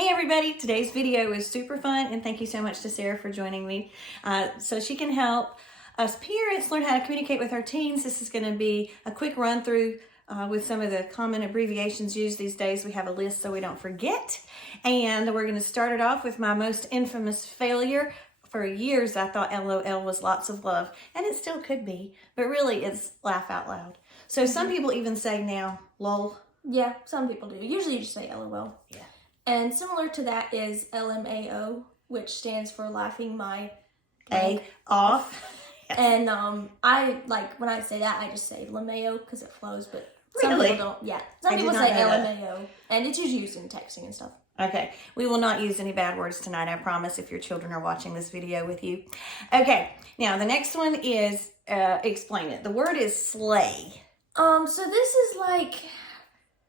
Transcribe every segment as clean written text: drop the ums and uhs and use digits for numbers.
Hey everybody, today's video is super fun and thank you so much to Sarah for joining me. So she can help us parents learn how to communicate with our teens. This is going to be a quick run through with some of the common abbreviations used these days. We have a list so we don't forget. And we're going to start it off with my most infamous failure. For years I thought LOL was lots of love, and it still could be, but really it's laugh out loud. So some people even say now lol. Yeah, some people do. Usually you just say LOL. Yeah. And similar to that is LMAO, which stands for laughing my A off. Yes. And I like when I say that I just say LMAO because it flows, but some Really? people don't. Yeah, some people say LMAO, and it's usually used in texting and stuff. Okay, we will not use any bad words tonight, I promise, if your children are watching this video with you. Okay, now the next one is, explain it. The word is slay. So this is like,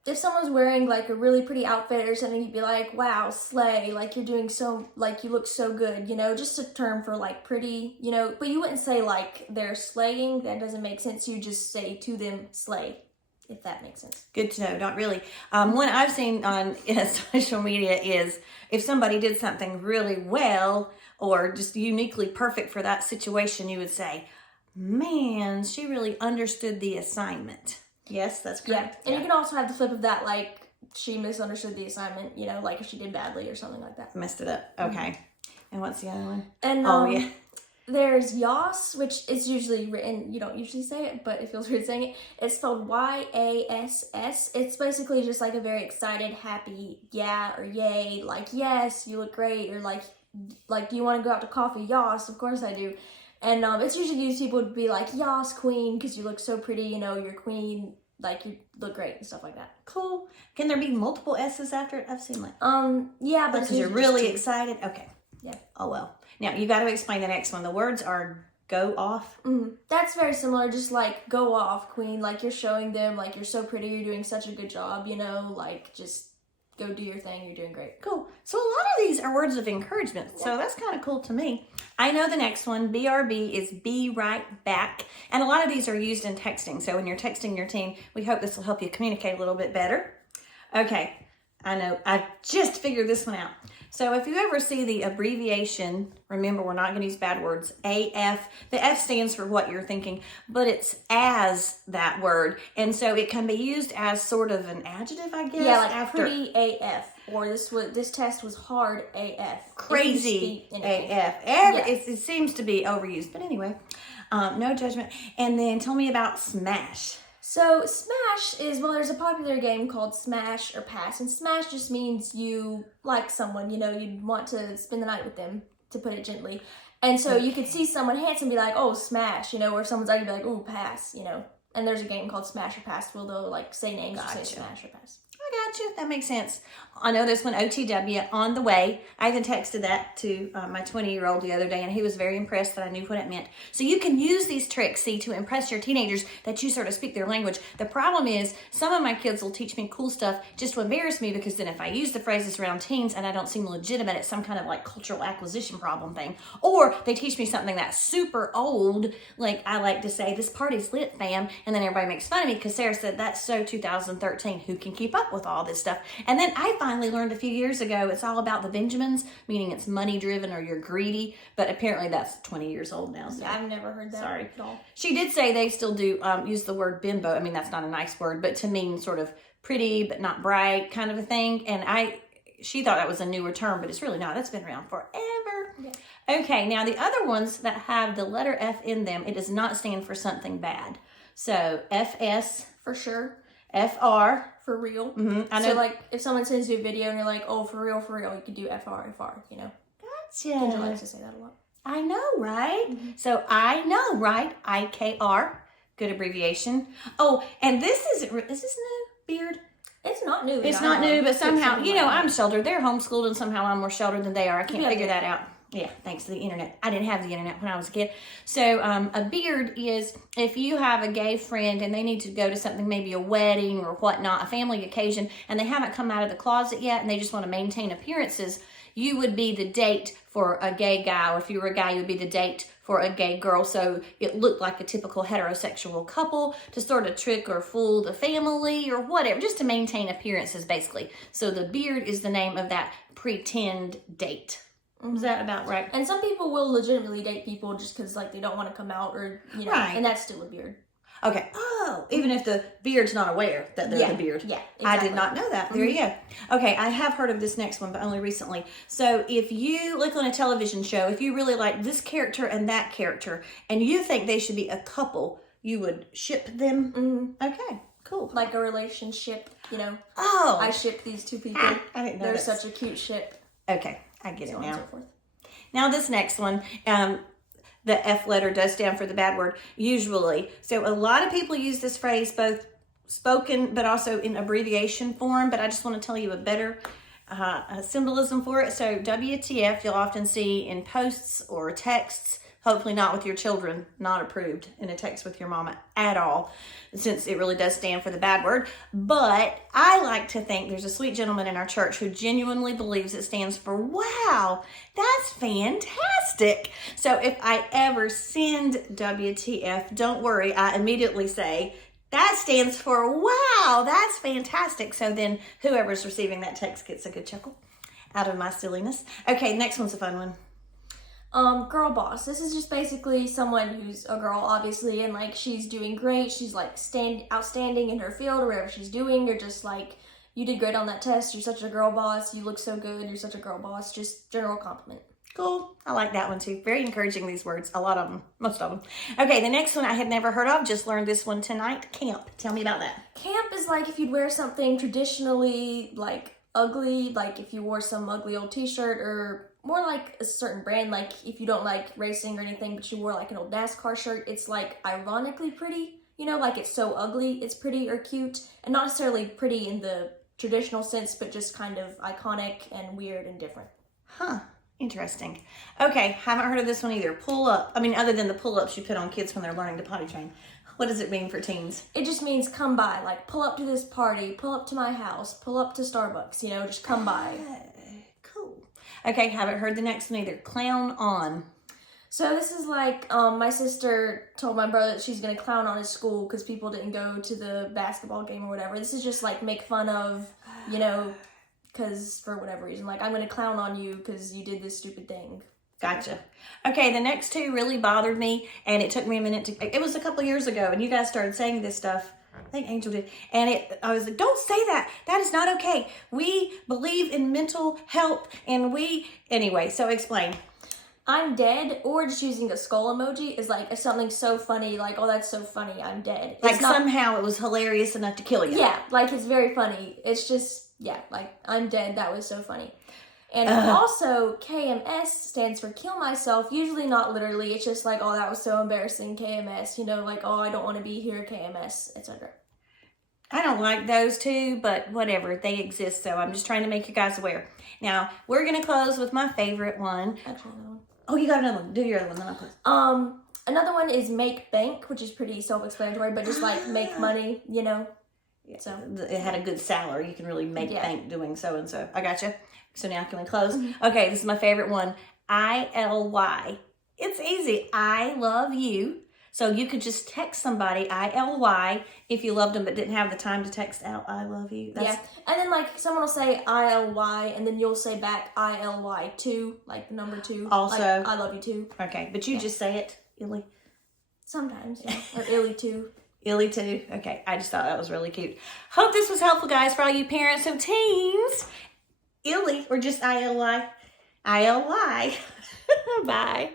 if someone's wearing like a really pretty outfit or something, you'd be like, wow, slay, like you're doing so, like you look so good, you know, just a term for like pretty, you know, but you wouldn't say like they're slaying, that doesn't make sense, you just say to them, slay. If that makes sense. Good to know, not really. One I've seen on social media is if somebody did something really well or just uniquely perfect for that situation, you would say, man, she really understood the assignment. Yes, that's correct. Yeah, and you can also have the flip of that, like she misunderstood the assignment, you know, like if she did badly or something like that. Messed it up. Okay. And what's the other one? And yeah. There's yas, which is usually written, you don't usually say it, but it feels weird saying it. It's spelled Y-A-S-S. It's basically just like a very excited, happy, yeah, or yay, like, yes, you look great, or like, do you want to go out to coffee? Yas, of course I do. And it's usually used, people would be like, yas, queen, because you look so pretty, you know, you're queen, like, you look great, and stuff like that. Cool. Can there be multiple S's after it? I've seen like. Yeah, but because you're really excited? Okay. Yeah. Oh, well. Now, you got to explain the next one. The words are go off. That's very similar, just like go off, queen. Like you're showing them, like you're so pretty, you're doing such a good job, you know, like just go do your thing, you're doing great. Cool. So a lot of these are words of encouragement. Yeah. So that's kind of cool to me. I know the next one, BRB, is be right back. And a lot of these are used in texting. So when you're texting your teen, we hope this will help you communicate a little bit better. Okay. I know, I just figured this one out. So if you ever see the abbreviation, remember we're not going to use bad words, AF, the F stands for what you're thinking, but it's as that word. And so it can be used as sort of an adjective, I guess. Yeah, like pretty AF, or this test was hard AF. Crazy AF. It seems to be overused, but anyway, no judgment. And then tell me about smash. So smash is, well, there's a popular game called Smash or Pass, and smash just means you like someone, you know, you'd want to spend the night with them, to put it gently. And so you could see someone handsome and be like, oh, smash, you know, or someone's like, oh, pass, you know. And there's a game called Smash or Pass where they'll like say names or say smash or pass. I got you. That makes sense. I know this one, OTW, on the way. I even texted that to my 20-year-old the other day, and he was very impressed that I knew what it meant. So you can use these tricks, see, to impress your teenagers that you sort of speak their language. The problem is some of my kids will teach me cool stuff just to embarrass me, because then if I use the phrases around teens and I don't seem legitimate, it's some kind of like cultural acquisition problem thing. Or they teach me something that's super old, like I like to say, this party's lit, fam, and then everybody makes fun of me because Sarah said that's so 2013. Who can keep up with all this stuff? And then I finally learned a few years ago it's all about the Benjamins, meaning it's money driven or you're greedy, but apparently that's 20 years old now. So yeah, I've never heard that. Sorry. At all. She did say they still do use the word bimbo. I mean, that's not a nice word, but to mean sort of pretty but not bright kind of a thing. And she thought that was a newer term, but it's really not. That's been around forever. Yeah. Okay, now the other ones that have the letter F in them, it does not stand for something bad. So FS for sure. FR for real. I know. So like if someone sends you a video and you're like, oh, for real, you could do FR, you know. Gotcha. Kendra likes to say that a lot. I know, right? So I know, right? IKR, good abbreviation. Oh, and is this new, Beard? It's not new. It's not new, but somehow, you know, I'm sheltered. They're homeschooled, and somehow I'm more sheltered than they are. I can't figure that out. Yeah, thanks to the internet. I didn't have the internet when I was a kid. So a beard is if you have a gay friend and they need to go to something, maybe a wedding or whatnot, a family occasion, and they haven't come out of the closet yet and they just want to maintain appearances, you would be the date for a gay guy, or if you were a guy, you would be the date for a gay girl, so it looked like a typical heterosexual couple to sort of trick or fool the family or whatever, just to maintain appearances basically. So the beard is the name of that pretend date. Is that about right? And some people will legitimately date people just because like they don't want to come out or, you know, Right. and that's still a beard. Okay. Oh, even if the beard's not aware that they're the beard. Yeah, exactly. I did not know that. There you go. Okay, I have heard of this next one, but only recently. So if you look on a television show, if you really like this character and that character, and you think they should be a couple, you would ship them? Okay, cool. Like a relationship, you know. Oh. I ship these two people. I didn't know They're that. such a cute ship. Okay, I get So it on and now. so forth. Now this next one, the F letter does stand for the bad word, usually. So a lot of people use this phrase both spoken but also in abbreviation form, but I just want to tell you a better symbolism for it. So WTF you'll often see in posts or texts, hopefully not with your children, not approved in a text with your mama at all, since it really does stand for the bad word. But I like to think there's a sweet gentleman in our church who genuinely believes it stands for, wow, that's fantastic. So if I ever send WTF, don't worry, I immediately say, that stands for, wow, that's fantastic. So then whoever's receiving that text gets a good chuckle out of my silliness. Okay, next one's a fun one. Girl boss. This is just basically someone who's a girl, obviously, and like she's doing great. She's like outstanding in her field or whatever she's doing. You're just like, you did great on that test. You're such a girl boss. You look so good. You're such a girl boss. Just general compliment. Cool. I like that one too. Very encouraging, these words. A lot of them. Most of them. Okay, the next one I had never heard of. Just learned this one tonight. Camp. Tell me about that. Camp is like if you'd wear something traditionally like ugly, like if you wore some ugly old t-shirt, or more like a certain brand, like if you don't like racing or anything, but you wore like an old NASCAR shirt, it's like ironically pretty, you know, like it's so ugly, it's pretty or cute, and not necessarily pretty in the traditional sense, but just kind of iconic and weird and different. Huh. Interesting. Okay, haven't heard of this one either. Pull up. I mean, other than the pull-ups you put on kids when they're learning to potty train. What does it mean for teens? It just means come by, like pull up to this party, pull up to my house, pull up to Starbucks, you know, just come by. Cool. Okay, haven't heard the next one either. Clown on. So this is like, my sister told my brother that she's going to clown on his school because people didn't go to the basketball game or whatever. This is just like make fun of, you know, because for whatever reason, like I'm going to clown on you because you did this stupid thing. Gotcha. Okay, the next two really bothered me, and it took me a minute to, it was a couple years ago, and you guys started saying this stuff. I think Angel did. And I was like, don't say that. That is not okay. We believe in mental health, and anyway, so explain. I'm dead, or just using a skull emoji is like something so funny, like, oh, that's so funny, I'm dead. Like somehow it was hilarious enough to kill you. Yeah, like it's very funny. It's just, yeah, like I'm dead, that was so funny. And also, KMS stands for kill myself, usually not literally, it's just like, oh, that was so embarrassing, KMS, you know, like, oh, I don't want to be here, KMS, etc. I don't like those two, but whatever, they exist, so I'm just trying to make you guys aware. Now, we're going to close with my favorite one. Actually, another one. Oh, you got another one. Do your other one, then I'll close. Another one is make bank, which is pretty self-explanatory, but just like make money, you know. Yeah, so it had a good salary. You can really make bank doing so and so. I gotcha. So now can we close? Mm-hmm. Okay, this is my favorite one. ILY. It's easy. I love you. So you could just text somebody ILY if you loved them but didn't have the time to text out I love you. And then like someone will say ILY and then you'll say back ILY 2, like the number 2. Also, like, I love you too. Okay, but you just say it, Illy. Sometimes, yeah. Or Illy too. Illy too. Okay, I just thought that was really cute. Hope this was helpful, guys, for all you parents of teens. Illy or just ILY. ILY. Bye.